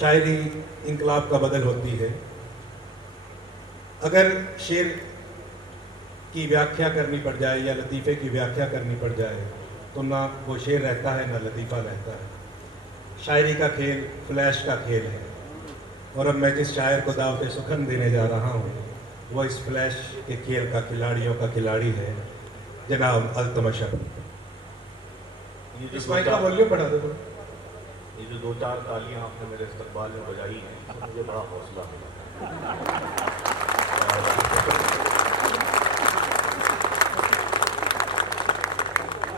शायरी इनकलाब का बदल होती है। अगर शेर की व्याख्या करनी पड़ जाए या लतीफ़े की व्याख्या करनी पड़ जाए तो ना वो शेर रहता है ना लतीफ़ा रहता है। शायरी का खेल फ्लैश का खेल है और अब मैं जिस शायर को दावत सुखन देने जा रहा हूँ वो इस फ्लैश के खेल का खिलाड़ियों का खिलाड़ी है जनाब अल्तमशर। इस माइक का वॉल्यूम बढ़ा दो। ये जो 2-4 तालियां आपने मेरे इस्तकबाल में बजाई हैं मुझे बड़ा हौसला मिला।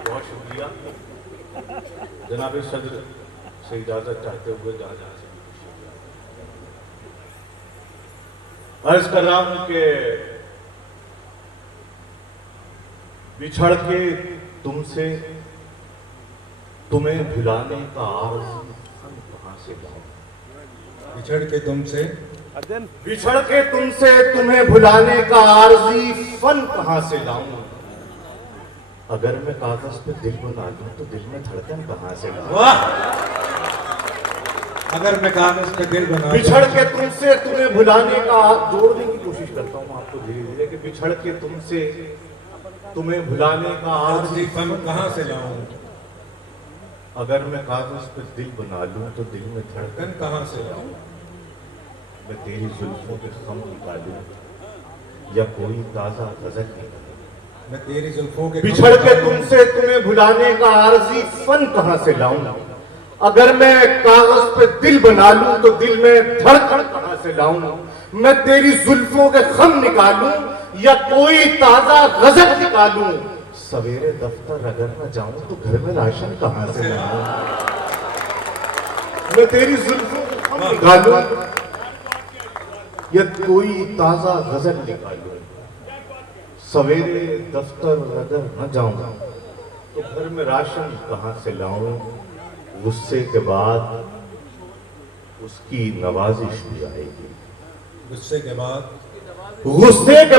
बहुत शुक्रिया। जनाब सदर से इजाजत चाहते हुए जहाँ जहाँ से अर्ज कर रहा हूं कि बिछड़ के तुमसे तुम्हें भुलाने का आरज़ू कहां से लाऊं। बिछड़ के तुमसे तुम्हें भुलाने का आरज़ी फन कहां से लाऊं। अगर मैं कागज पे दिल बना लूं तो दिल में धड़कन कहां से लाऊं। अगर मैं कागज पे दिल बना बिछड़ के तुमसे तुम्हें भुलाने का जोड़ने की कोशिश करता हूं आपको धीरे धीरे कि बिछड़ के तुमसे तुम्हें भुलाने का आरज़ी फन कहां से लाऊं। अगर मैं कागज पे दिल बना लूं तो दिल में धड़कन कहां से लाऊं। मैं तेरी जुल्फों के खम निकालूं या कोई ताजा गजल निकालूं। मैं तेरी जुल्फों के बिछड़ के तुमसे तुम्हें भुलाने का आरज़ी फन कहां से लाऊं। अगर मैं कागज पे दिल बना लूं तो दिल में धड़कन कहां से लाऊं। मैं तेरी जुल्फों के खम निकालूं या कोई ताजा गजल निकालूं। सवेरे दफ्तर अगर मैं जाऊं तो घर में राशन कहां से लाऊं। मैं तेरी जुल्फों के खम निकालूं या कोई ताजा गजल निकालूं। सवेरे दफ्तर अगर न जाऊं तो घर में राशन कहां से लाऊं। गुस्से के बाद उसकी नवाजिश भी आएगी। गुस्से के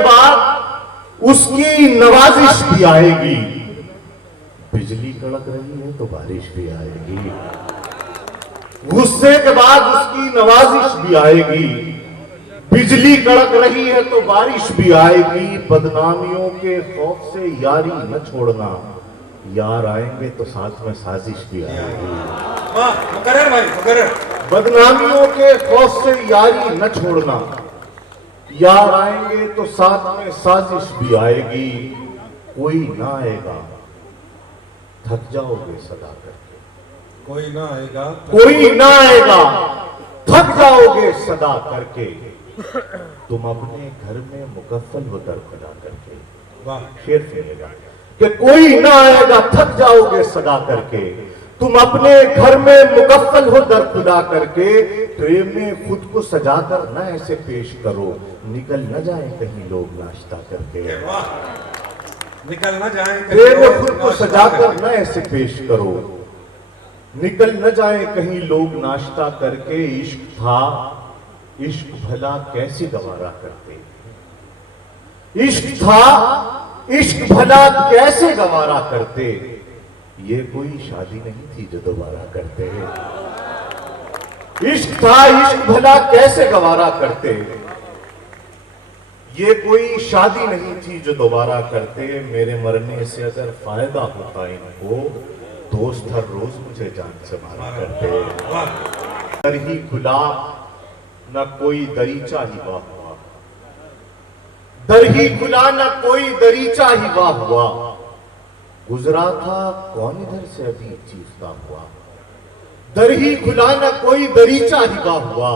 बाद उसकी नवाजिश भी आएगी। बिजली कड़क रही है तो बारिश भी आएगी। गुस्से के बाद उसकी नवाजिश भी आएगी। बिजली कड़क रही है तो बारिश भी आएगी। बदनामियों के खौफ से यारी न छोड़ना। यार आएंगे तो साथ में साजिश भी आएगी। मुकर्रर भाई मुकर्रर। बदनामियों के खौफ से यारी न छोड़ना। यार आएंगे तो साथ में साजिश भी आएगी। कोई ना आएगा थक जाओगे सदा करके। कोई ना आएगा थक जाओगे सदा करके। तुम अपने घर में मुकफ्फल हो दर खुदा करके। वाह शेर सुनिएगा कि कोई ना आएगा थक जाओगे सदा करके। तुम अपने घर में मुकफ्फल हो दर खुदा करके। ट्रे में खुद को सजाकर न ऐसे पेश करो निकल न जाए कहीं लोग नाश्ता करके। निकल न जाए ट्रे में खुद को सजाकर न ऐसे पेश करो निकल न जाए कहीं लोग नाश्ता करके। इश्क था इश्क भला कैसे गवारा करते। इश्क था इश्क भला कैसे गवारा करते। ये कोई शादी नहीं थी जो दोबारा करते। इश्क था इश्क भला कैसे गवारा करते। ये कोई शादी नहीं थी जो दोबारा करते। मेरे मरने से अगर फायदा होता इनको दोस्त हर रोज मुझे जान से मारा करते। दर ही खुला न कोई दरीचा ही वाह हुआ। दर ही खुला न कोई दरीचा ही वाह हुआ। गुजरा था कौन इधर से अभी चीखता हुआ। दर ही खुला न कोई दरीचा ही वाह हुआ।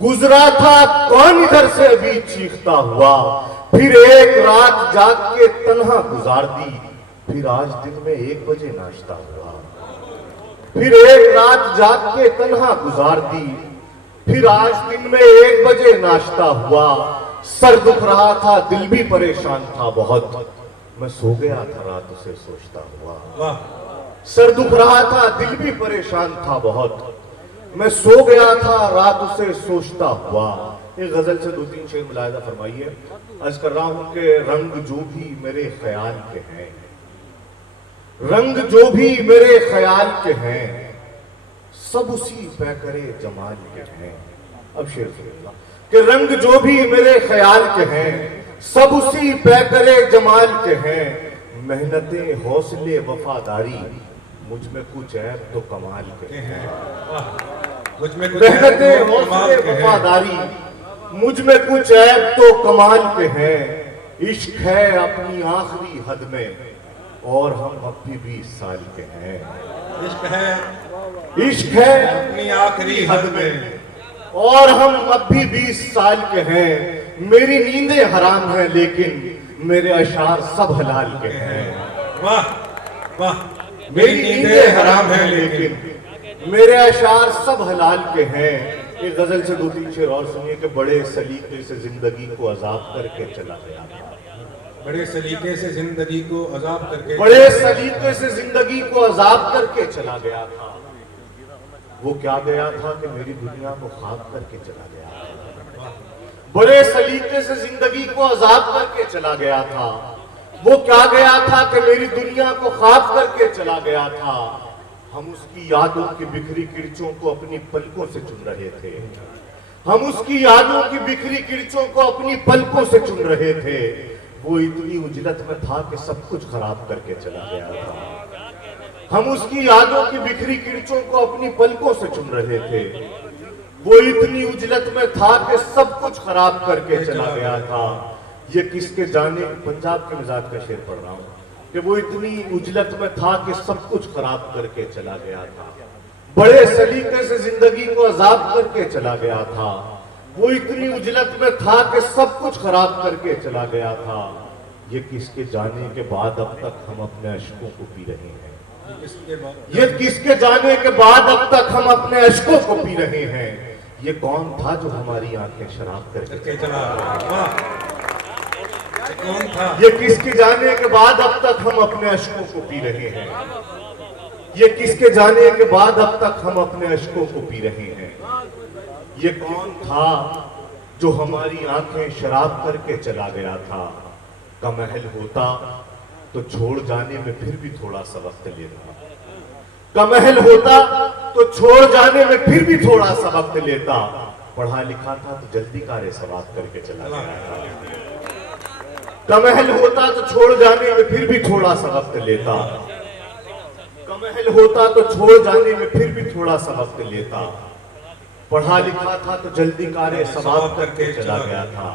गुजरा था कौन इधर से अभी चीखता हुआ। फिर एक रात जाग के तन्हा गुजार दी। फिर आज दिन में 1 बजे नाश्ता हुआ। फिर एक रात जाग के तन्हा गुजार दी। फिर आज दिन में 1 बजे नाश्ता हुआ। सर दुख रहा था दिल भी परेशान था बहुत। मैं सो गया था रात उसे सोचता हुआ। सर दुख रहा था दिल भी परेशान था बहुत। मैं सो गया था रात उसे सोचता हुआ। एक गजल से 2-3 शेर मुलाहिजा फरमाइए। अर्ज कर रहा हूं कि रंग जो भी मेरे ख्याल के हैं, रंग जो भी मेरे ख्याल के हैं, सब उसी पैकरे जमाल के हैं। अब शेर सुनिएगा कि रंग जो भी मेरे ख्याल के हैं, सब उसी पैकरे जमाल के हैं। मेहनतें हौसले वफादारी, मुझ में कुछ ऐब तो कमाल के हैं। मुझ में कुछ मेहनतें हौसले वफादारी, मुझ में कुछ ऐब तो कमाल के हैं। इश्क है अपनी आखिरी हद में, और हम अब भी 20 साल के हैं। इश्क है अपनी आखिरी हद में, और हम अब भी 20 साल के हैं। मेरी नींदें हराम हैं लेकिन मेरे अशार सब हलाल के हैं। वाह वाह। मेरी नींदें हराम हैं लेकिन मेरे अशार सब हलाल के हैं। एक गजल से 2-3 शेर और सुनिए कि बड़े सलीके से जिंदगी को अजाब करके चला गया था। बड़े सलीके से जिंदगी को अजाब करके, बड़े सलीके से जिंदगी को अजाब करके चला गया था। वो क्या गया था कि मेरी दुनिया को खाक करके चला गया था। बड़े सलीके से जिंदगी को अजाब करके चला गया था। वो क्या गया था कि मेरी दुनिया को खाक करके चला गया था। हम उसकी यादों की बिखरी किरचों को अपनी पलकों से चुन रहे थे। हम उसकी यादों की बिखरी किरचों को अपनी पलकों से चुन रहे थे। वो इतनी उजलत में था कि सब कुछ खराब करके चला गया था। हम उसकी यादों की बिखरी किरचों को अपनी पलकों से चुन रहे थे। वो इतनी उजलत में था कि सब कुछ खराब करके चला गया था। ये किसके जाने, पंजाब के मिजाज का शेर पढ़ रहा हूं कि वो इतनी उजलत में था कि सब कुछ खराब करके चला गया था। बड़े सलीके से जिंदगी को अजाब करके चला गया था। वो इतनी उजलत में था कि सब कुछ खराब करके चला गया था। ये किसके जाने के बाद अब तक हम अपने अश्कों को पी रहे हैं। ये किसके जाने के बाद अब तक हम अपने अश्कों को पी रहे हैं। ये कौन था जो हमारी आंखें शराब करके चला गया? कौन था? ये किसके जाने के बाद अब तक हम अपने अश्कों को पी रहे हैं। ये किसके जाने के बाद अब तक हम अपने अश्कों को पी रहे हैं। ये कौन था जो हमारी आंखें शराब करके चला गया था। का महल होता तो छोड़ जाने में फिर भी थोड़ा सा वक्त लेता। का महल होता तो छोड़ जाने में फिर भी थोड़ा सा वक्त लेता। पढ़ा लिखा था तो जल्दी कार्य समाप्त करके चला गया था। का महल होता तो छोड़ जाने में फिर भी थोड़ा सा वक्त लेता। का महल होता तो छोड़ जाने में फिर भी थोड़ा सा वक्त लेता। पढ़ा लिखा था तो जल्दी कार्य समाप्त करके चला गया था।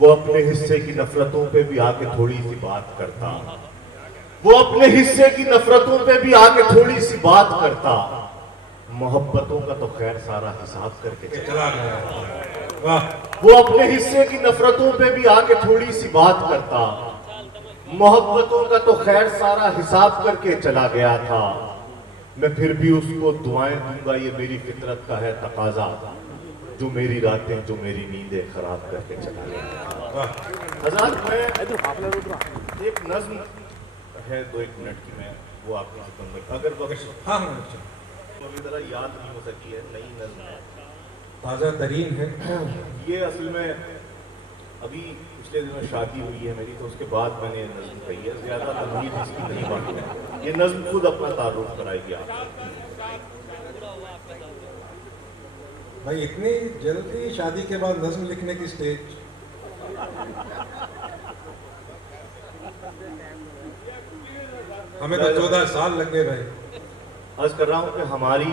वो अपने हिस्से की नफरतों पे भी आके थोड़ी सी बात करता। वो अपने हिस्से की नफरतों पे भी आके थोड़ी सी बात करता। मोहब्बतों का तो खैर सारा हिसाब करके चला गया। वाह। वो अपने हिस्से की नफरतों पे भी आके थोड़ी सी बात करता। मोहब्बतों का तो खैर सारा हिसाब करके चला गया था। मैं फिर भी उसको दुआएं दूंगा, ये मेरी फितरत का है तकाजा। जो मेरी रातें, जो मेरी नींदें खराब करके चला गया। हज़रात, मैं एक नज्म है 2-1 मिनट की, मैं वो आपको सुनाऊंगा अगर हाँ अभी जरा याद नहीं हो सकी है। नई नज्म है, ताज़ा तरीन है। ये असल में अभी पिछले दिनों शादी हुई है मेरी, तो उसके बाद मैंने नज्म कही है। ज्यादा तनवीर इसकी नहीं बात है। ये नज्म खुद अपना तारुफ कराएगी आपको। भाई इतनी जल्दी शादी के बाद नज्म लिखने की स्टेज? हमें तो 14 साल लग गए भाई। अर्ज कर रहा हूं कि हमारी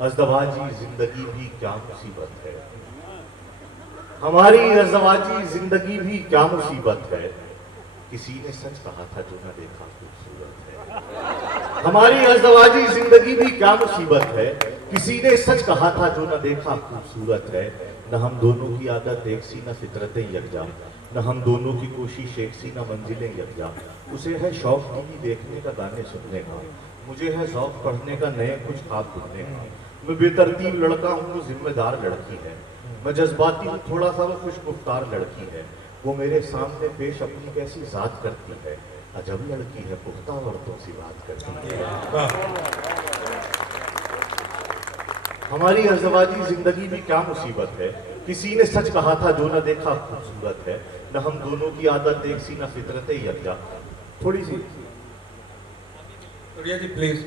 अज़दवाजी जिंदगी भी क्या मुसीबत है। हमारी अज़दवाजी जिंदगी भी क्या मुसीबत है। किसी ने सच कहा था जो न देखा खूबसूरत है। हमारी अज़दवाजी जिंदगी भी क्या मुसीबत है। किसी ने सच कहा था जो न देखा खूबसूरत है। न हम दोनों की आदत एक सी, न फितरतें यकजा। न हम दोनों की कोशिश एक सी, न मंजिलें यकजा। उसे है शौक टीवी देखने का, गाने सुनने का। मुझे है शौक पढ़ने का, नए कुछ ख्वाब बुनने का। मैं बेतरतीब लड़का हूँ, वो जिम्मेदार लड़की है। मैं जज्बाती हूँ थोड़ा सा, वो खुशगुफ्तार लड़की है। वो मेरे सामने पेश अपनी कैसी जात करती है। अजब लड़की है, पुख्ता औरतों से बात करती है। हमारी अज़दवाजी जिंदगी भी क्या मुसीबत है। किसी ने सच कहा था जो न देखा खूबसूरत है। न हम दोनों की आदत एक सी, न फितरतें यकजा। थोड़ी सी जी प्लीज।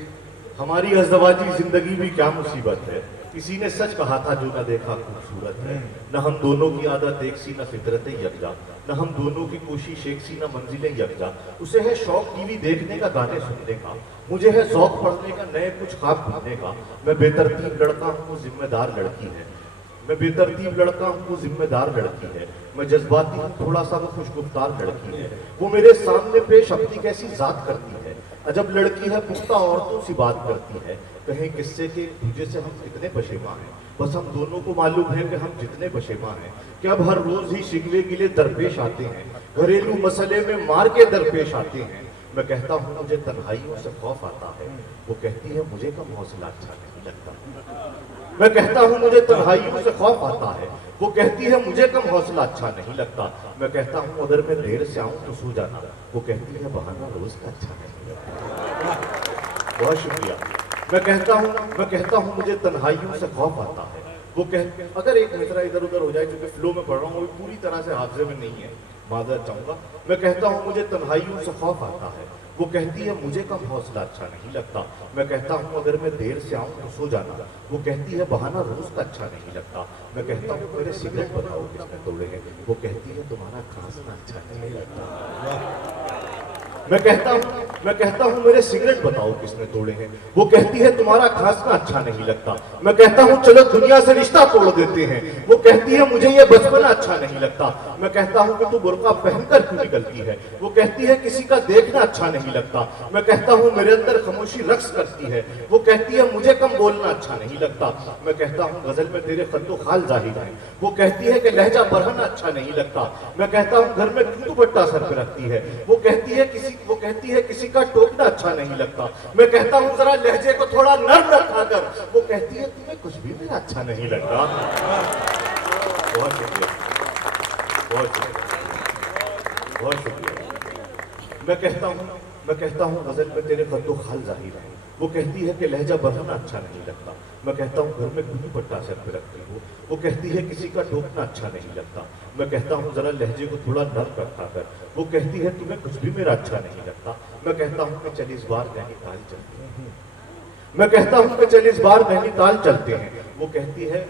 हमारी अज़दवाजी जिंदगी भी क्या मुसीबत है, किसी ने सच कहा था जो न देखा खूबसूरत है। न हम दोनों की आदत एक सी, न फितरतें यकजा, न हम दोनों की कोशिश एक सी, न मंजिलें यकजा। उसे है शौक टीवी देखने का, गाने सुनने का, मुझे है शौक पढ़ने का, नए कुछ ख्वाब ढूंढने का। मैं बेतरतीब लड़का हूँ, वो जिम्मेदार लड़की है। मैं बेतरतीब लड़का हूँ, वो जिम्मेदार लड़की है। मैं जज्बाती हूँ थोड़ा सा, वो खुशगुफ्तार लड़की है। वो मेरे सामने पेश अपनी कैसी जात करती है, अजब लड़की है, पुख्ता औरतों सी बात करती है। कहें किससे के दूजे से हम कितने पशेमा हैं, बस हम दोनों को मालूम है कि हम जितने पशेमा हैं। कि अब हर रोज ही शिकवे गिले दरपेश आते हैं, घरेलू मसले में मार के दरपेश आते हैं। मैं कहता हूँ मुझे तन्हाइयों से खौफ आता है, वो कहती है मुझे कम हौसला अच्छा नहीं लगता। मैं कहता हूँ मुझे तन्हाइयों से खौफ आता है, वो कहती है मुझे कम हौसला अच्छा नहीं लगता। मैं कहता हूँ अगर मैं देर से आऊँ तो सो जाना, वो कहती है बहाना रोज का अच्छा नहीं लगता। बहुत शुक्रिया। मैं कहता हूँ मुझे तन्हाइयों से खौफ आता है, वो अगर एक मिसरा इधर उधर हो जाए, क्योंकि फ्लो में पढ़ रहा हूँ, वो पूरी तरह से हादसे में नहीं है, माजरत चाहूंगा। मैं कहता हूँ मुझे तन्हाइयों से खौफ आता है, वो कहती है मुझे कम हौसला अच्छा नहीं लगता। मैं कहता हूँ अगर मैं देर से आऊँ तो सो जाना, वो कहती है बहाना रोज का अच्छा नहीं लगता। मैं कहता हूँ मेरे सिगरेट बताओ किसने तोड़े हैं, वो कहती है तुम्हारा खांसना अच्छा नहीं लगता। मैं कहता हूँ मेरे सिगरेट बताओ किसने तोड़े हैं, वो कहती है तुम्हारा खांसना अच्छा नहीं लगता। मैं कहता हूँ चलो दुनिया से रिश्ता तोड़ देते हैं, वो कहती है मुझे ये बचपना अच्छा नहीं लगता। मैं कहता हूँ कि तू बुर्का पहनकर क्यों निकलती है, वो कहती है किसी का देखना अच्छा नहीं लगता। मैं कहता हूँ मेरे अंदर खामोशी रक्स करती है, वो कहती है मुझे कम बोलना अच्छा नहीं लगता। मैं कहता हूँ गजल में तेरे खत्तो खाल जाहिर है, वो कहती है कि लहजा बढ़ाना अच्छा नहीं लगता। मैं कहता हूँ घर में क्यों दुपट्टा सर पे रखती है, वो कहती है किसी का टोकना अच्छा नहीं लगता। मैं कहता हूँ जरा लहजे को थोड़ा नर्म रखा कर, वो कहती है तुम्हें कुछ भी मेरा अच्छा नहीं लगता। बहुत शुक्रिया, बहुत शुक्रिया, बहुत शुक्रिया। मैं कहता हूँ गजल में तेरे खत्तो खाल जाहिर है, वो कहती है कि लहजा बढ़ाना अच्छा नहीं लगता। मैं कहता हूँ घर में क्यों दुपट्टा सर पे रखती हो, वो कहती है किसी का टोकना अच्छा नहीं लगता। मैं कहता हूँ जरा लहजे को थोड़ा नर्म रखा कर, वो कहती है तुम्हें कुछ भी मेरा अच्छा नहीं लगता। मैं कहता हूँ कि चल इस बार नैनीताल चलते हैं, मैं कहता हूँ कि चल इस बार नैनीताल चलते हैं, वो कहती है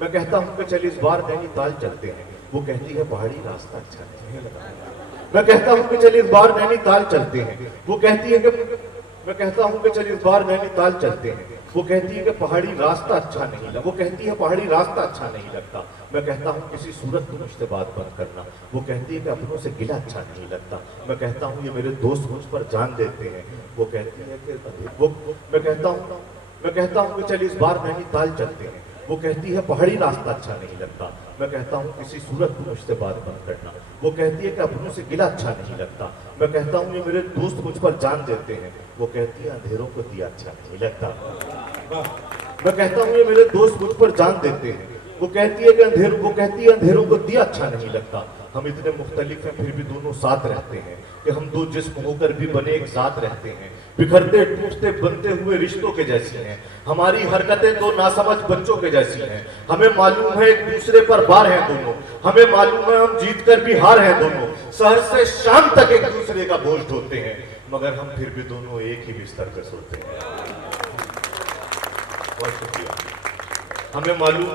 मैं कहता हूँ कि चल इस बार नैनीताल चलते हैं, वो कहती है पहाड़ी रास्ता अच्छा नहीं लगता। मैं कहता हूँ कि चल इस बार नैनीताल चलते हैं, वो कहती है कि मैं कहता हूँ कि चल इस बार नैनीताल चलते हैं, वो कहती है कि पहाड़ी रास्ता अच्छा नहीं लगता। वो कहती है पहाड़ी रास्ता अच्छा नहीं लगता। मैं कहता हूँ किसी सूरत को मुझसे बात बंद करना, वो कहती है कि अपनों से गिला अच्छा नहीं लगता। मैं कहता हूँ ये मेरे दोस्त मुझ पर जान देते हैं, वो कहती है कि वो मैं कहता हूँ कि चल इस बार नैनीताल चलते हैं, वो कहती है पहाड़ी रास्ता अच्छा नहीं लगता। मैं कहता हूँ किसी सूरत को मुझसे बात बंद करना, वो कहती है कि अपनों से गिला अच्छा नहीं लगता। मैं कहता हूँ ये मेरे दोस्त मुझ पर जान देते हैं, वो कहती है अंधेरों को दिया अच्छा नहीं लगता। मैं कहता हूँ ये मेरे दोस्त मुझ पर जान देते हैं, वो कहती है कि अंधेरों को दिया अच्छा नहीं लगता। हम इतने मुख्तलिफ हैं फिर भी दोनों साथ रहते हैं, कि हम दो जिस्म होकर भी बने एक साथ रहते हैं। बिखरते टूटते बनते हुए रिश्तों के जैसी हैं, हमारी हरकतें दो नासमझ बच्चों के जैसी हैं। हमें मालूम है एक दूसरे पर बार हैं दोनों, हमें मालूम है हम जीत कर भी हार हैं दोनों। शहर से शाम तक एक दूसरे का बोझ ढोते हैं, मगर हम फिर भी दोनों एक ही बिस्तर पर सोते हैं। बहुत शुक्रिया। हमें मालूम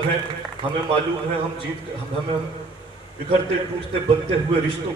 है हम बिखरते टूटते बनते हुए रिश्तों